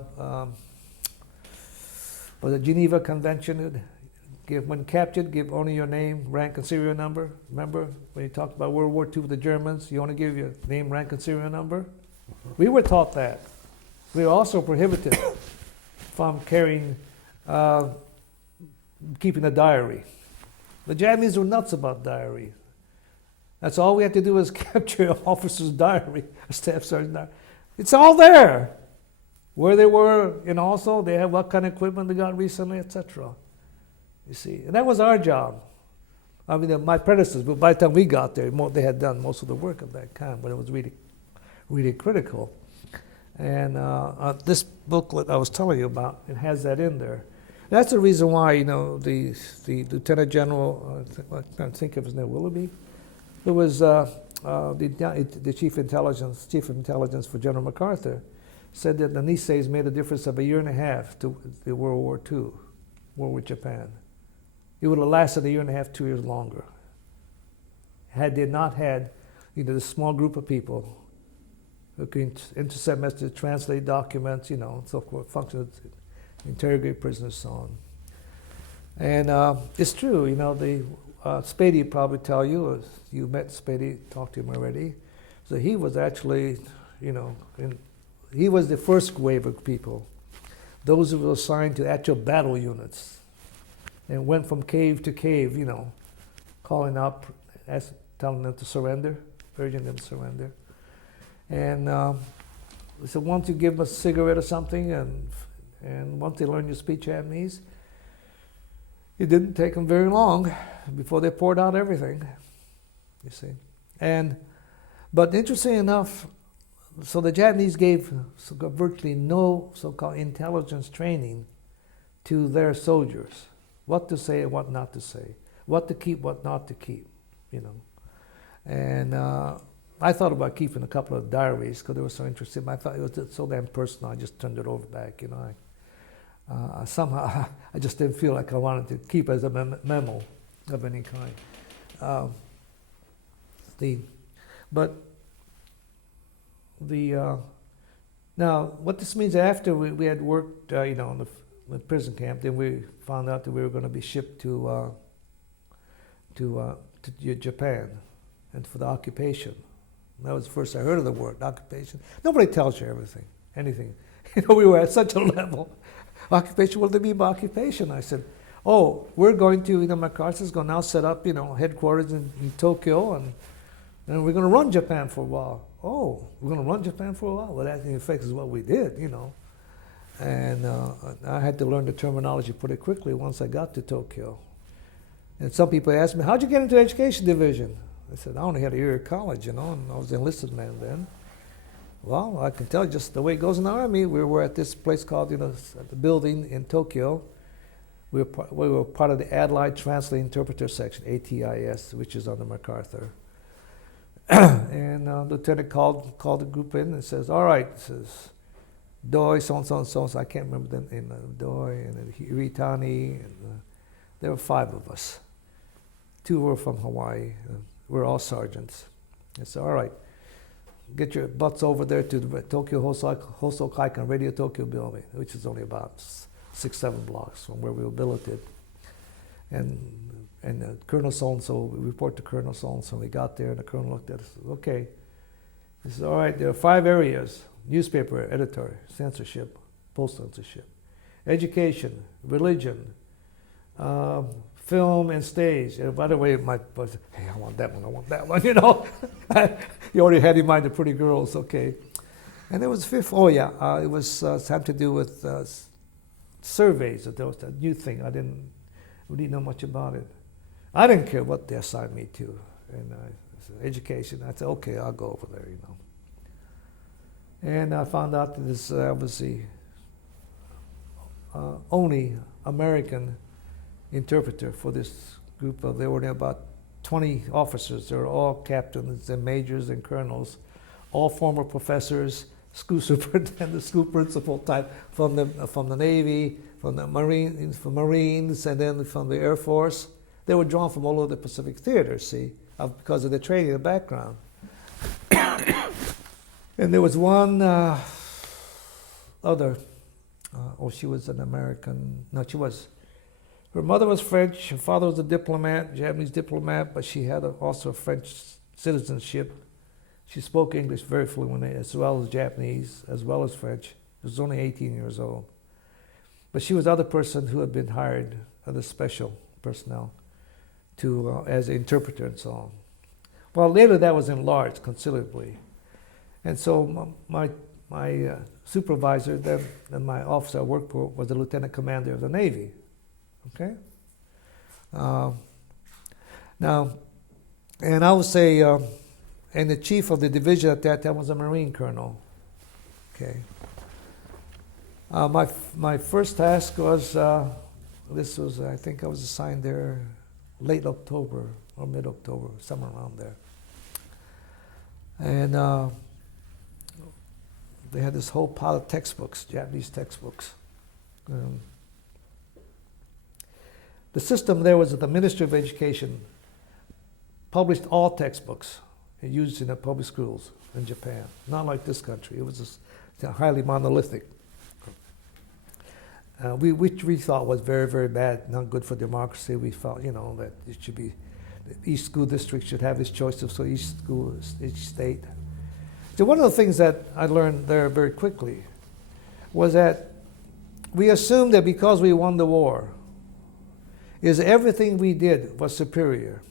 Geneva Convention. When captured, give only your name, rank, and serial number. Remember when you talked about World War II with the Germans, you only give your name, rank, and serial number? We were taught that. We were also prohibited from keeping a diary. The Japanese were nuts about diary. That's all we had to do was capture an officer's diary, a staff sergeant's diary. It's all there. Where they were, and also they have what kind of equipment they got recently, etc. You see, and that was our job. I mean, my predecessors, but by the time we got there, they had done most of the work of that kind, but it was really, really critical. And this booklet I was telling you about, it has that in there. That's the reason why, the Lieutenant General, I can't think of his name, Willoughby, who was the chief of intelligence for General MacArthur, said that the Niseis made a difference of 1.5 years to the World War II, war with Japan. It would have lasted 1.5 years, 2 years longer, had they not had this small group of people who could intercept messages, translate documents, so forth, functions, interrogate prisoners, so on. And it's true, Spady would probably tell you, you met Spady, talked to him already. So he was actually, he was the first wave of people, those who were assigned to actual battle units, and went from cave to cave, calling up, telling them to surrender, urging them to surrender. And so once you give them a cigarette or something, and once they learn to speak Japanese, it didn't take them very long before they poured out everything, you see. But interesting enough, so the Japanese gave virtually no so-called intelligence training to their soldiers. What to say and what not to say. What to keep, what not to keep, And I thought about keeping a couple of diaries because they were so interesting. I thought it was so damn personal, I just turned it over back, Somehow, I just didn't feel like I wanted to keep as a memo of any kind. Now, what this means, after we had worked, in the prison camp, then we found out that we were going to be shipped to Japan, and for the occupation. That was the first I heard of the word, occupation. Nobody tells you anything. We were at such a level. Occupation, what do they mean by occupation? I said, we're going to, MacArthur's going to now set up, headquarters in Tokyo, and we're going to run Japan for a while. Oh, we're going to run Japan for a while? Well, that in effect is what we did, And I had to learn the terminology pretty quickly once I got to Tokyo. And some people asked me, how'd you get into the education division? I said, I only had a year of college, and I was an enlisted man then. Well, I can tell you just the way it goes in the Army. We were at this place called, the building in Tokyo. We were part of the Allied Translate Interpreter Section, ATIS, which is under MacArthur. And Lieutenant called the group in and says, all right, says, Doi, so-and-so, I can't remember the name, Doi, and Hiritani, and there were 5 of us. 2 were from Hawaii. We're all sergeants. I said, all right, get your butts over there to the Tokyo Hosokaikan Radio Tokyo building, which is only about 6-7 blocks from where we were billeted. And Colonel so-and-so, we report to Colonel so-and-so. We got there, and the colonel looked at us and said, okay. He said, all right, there are 5 areas: newspaper editor, censorship, post-censorship, education, religion, film and stage. And by the way, my boss said, hey, I want that one, you know. You already had in mind the pretty girls, okay. And there was fifth. Oh yeah, it was had to do with surveys. That was a new thing. I didn't really know much about it. I didn't care what they assigned me to, and education. I said, okay, I'll go over there, you know. And I found out that this was the only American interpreter for this group of. There were about 20 officers. They were all captains and majors and colonels, all former professors, school superintendent, school principal type from the Navy, from the Marines, and then from the Air Force. They were drawn from all over the Pacific Theater, see, because of their training and background. And there was one other. She was an American. No, she was. Her mother was French. Her father was a diplomat, Japanese diplomat, but she had also a French citizenship. She spoke English very fluently, as well as Japanese, as well as French. She was only 18 years old. But she was the other person who had been hired, other special personnel, to as an interpreter and so on. Well, later that was enlarged considerably. And so my supervisor then, and my officer I worked for, was the lieutenant commander of the Navy. Okay? Now, and I would say, and the chief of the division at that time was a Marine colonel. Okay. My first task was, this was, I think I was assigned there late October or mid-October, somewhere around there. And they had this whole pile of textbooks, Japanese textbooks. The system there was that the Ministry of Education published all textbooks used in the public schools in Japan. Not like this country. It was just highly monolithic. Which we thought was very, very bad, not good for democracy. We felt, you know, that it should be, each school district should have its choice of, so each school, each state. So one of the things that I learned there very quickly was that we assumed that because we won the war, is everything we did was superior.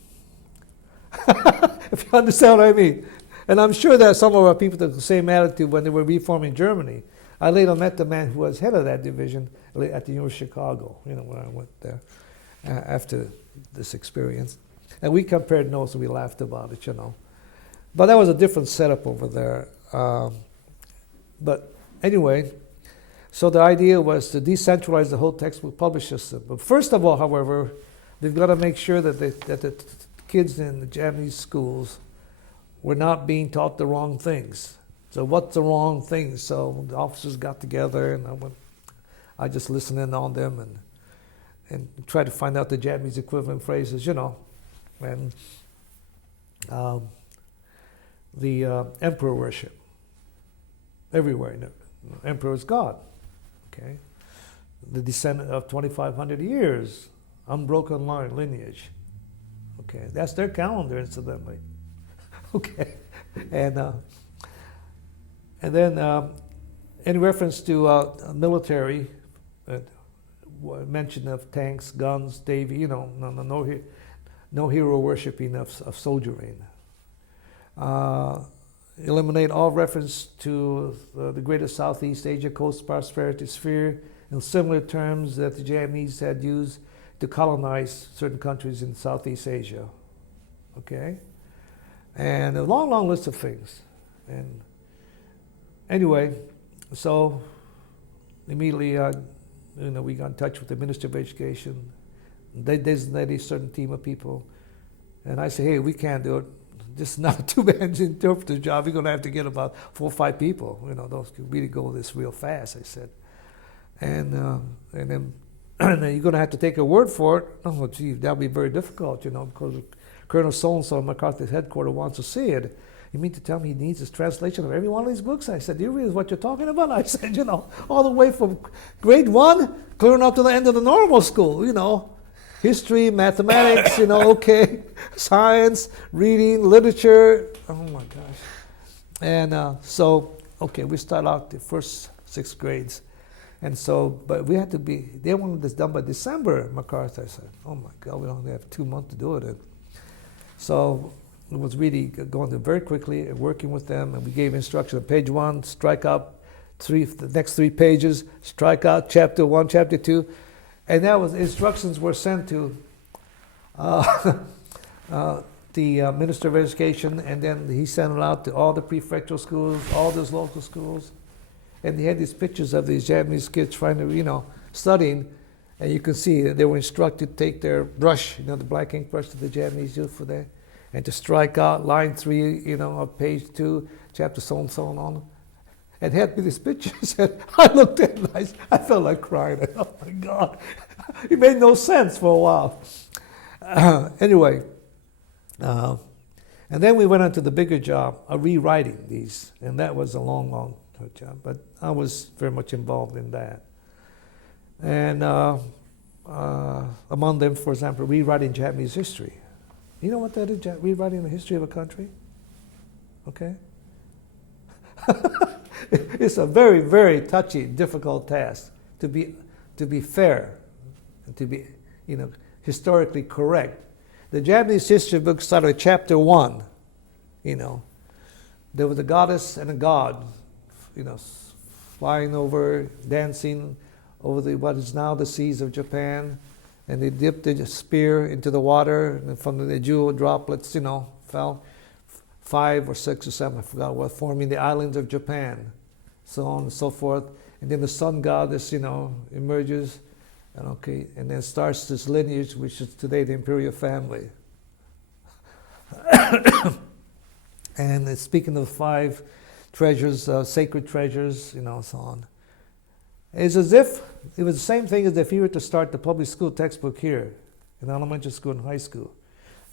If you understand what I mean. And I'm sure that some of our people took the same attitude when they were reforming Germany. I later met the man who was head of that division at the University of Chicago, you know, when I went there after this experience. And we compared notes and we laughed about it, you know. But that was a different setup over there. But anyway, so the idea was to decentralize the whole textbook publish system. But first of all, however, they've got to make sure that the kids in the Japanese schools were not being taught the wrong things. So what's the wrong thing? So the officers got together, and I just listened in on them and tried to find out the Japanese equivalent phrases, you know. And the emperor worship everywhere. You know, emperor is God. Okay, the descendant of 2,500 years, unbroken line lineage. Okay, that's their calendar, incidentally. Okay, and then in reference to military, mention of tanks, guns, Davy, you know, no hero worshipping of soldiering. Eliminate all reference to the greater Southeast Asia coast prosperity sphere in similar terms that the Japanese had used to colonize certain countries in Southeast Asia. Okay? And a long, long list of things. And anyway, so immediately, we got in touch with the Ministry of Education. They designated a certain team of people. And I said, hey, we can't do it. This is not a two-man interpreter job. We're going to have to get about 4 or 5 people. You know, those can really go this real fast, I said. And then you're going to have to take a word for it. Oh, gee, that'll be very difficult, you know, because Colonel so-and-so at MacArthur's headquarters wants to see it. You mean to tell me he needs his translation of every one of these books? I said, do you realize what you're talking about? I said, you know, all the way from grade 1, clearing up to the end of the normal school, you know. History, mathematics, you know, okay, science, reading, literature. Oh my gosh. And so, okay, we start out the first 6 grades. And so, but we had to be, they wanted this done by December, MacArthur. I said, oh my God, we only have 2 months to do it in. So was really going through very quickly and working with them, and we gave instruction. Page 1, strike out the next 3 pages, strike out chapter 1, chapter 2, and that was instructions were sent to the Minister of Education, and then he sent it out to all the prefectural schools, all those local schools, and he had these pictures of these Japanese kids trying to, studying, and you can see that they were instructed to take their brush, the black ink brush that the Japanese use for that, and to strike out line 3, of page 2, chapter so and so on. And had me these pictures, and I looked at it and I felt like crying. Oh my God, it made no sense for a while. Anyway, and then we went on to the bigger job of rewriting these, and that was a long job, but I was very much involved in that. And among them, for example, rewriting Japanese history. You know what that is, rewriting the history of a country? Okay? It's a very, very touchy, difficult task to be fair and to be, historically correct. The Japanese history book started with chapter 1. There was a goddess and a god, flying over, dancing over what is now the seas of Japan, and they dipped the spear into the water, and from the jewel droplets, fell 5 or 6 or 7, I forgot what, forming the islands of Japan, so on and so forth. And then the sun goddess, emerges, and then starts this lineage, which is today the imperial family. And it's speaking of 5 treasures, sacred treasures, so on. It's as if it was the same thing as if you were to start the public school textbook here, in elementary school and high school,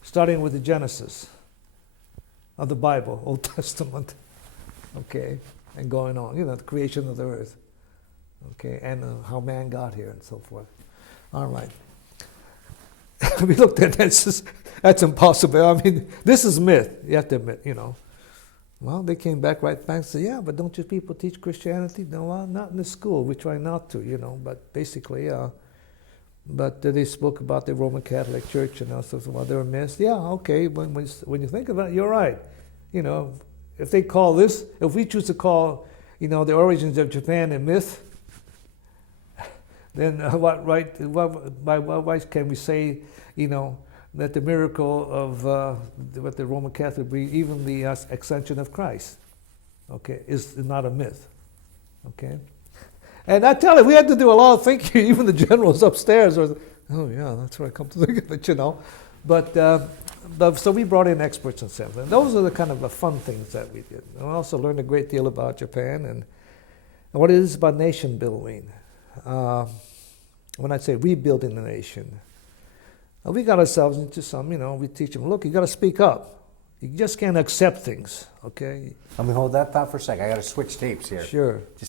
starting with the Genesis of the Bible, Old Testament, and going on, the creation of the earth, and how man got here and so forth. All right. We looked at that, that's impossible. I mean, this is myth, you have to admit, Well, they came back right back and said, yeah, but don't you people teach Christianity? No, well, not in the school. We try not to, but basically, but they spoke about the Roman Catholic Church and also, well, they were myths. Yeah, okay, when you think about it, you're right. If they call this, if we choose to call, the origins of Japan a myth, then why can we say, that the miracle of what the Roman Catholic believe, even the ascension of Christ, is not a myth, And I tell you, we had to do a lot of thinking. Even the generals upstairs were, oh yeah, that's what I come to think of it, But so we brought in experts and stuff. And those are the kind of the fun things that we did. And I also learned a great deal about Japan and what it is about nation building. When I say rebuilding the nation, we got ourselves into some, we teach them, look, you got to speak up. You just can't accept things, Let me hold that thought for a second. I got to switch tapes here. Sure.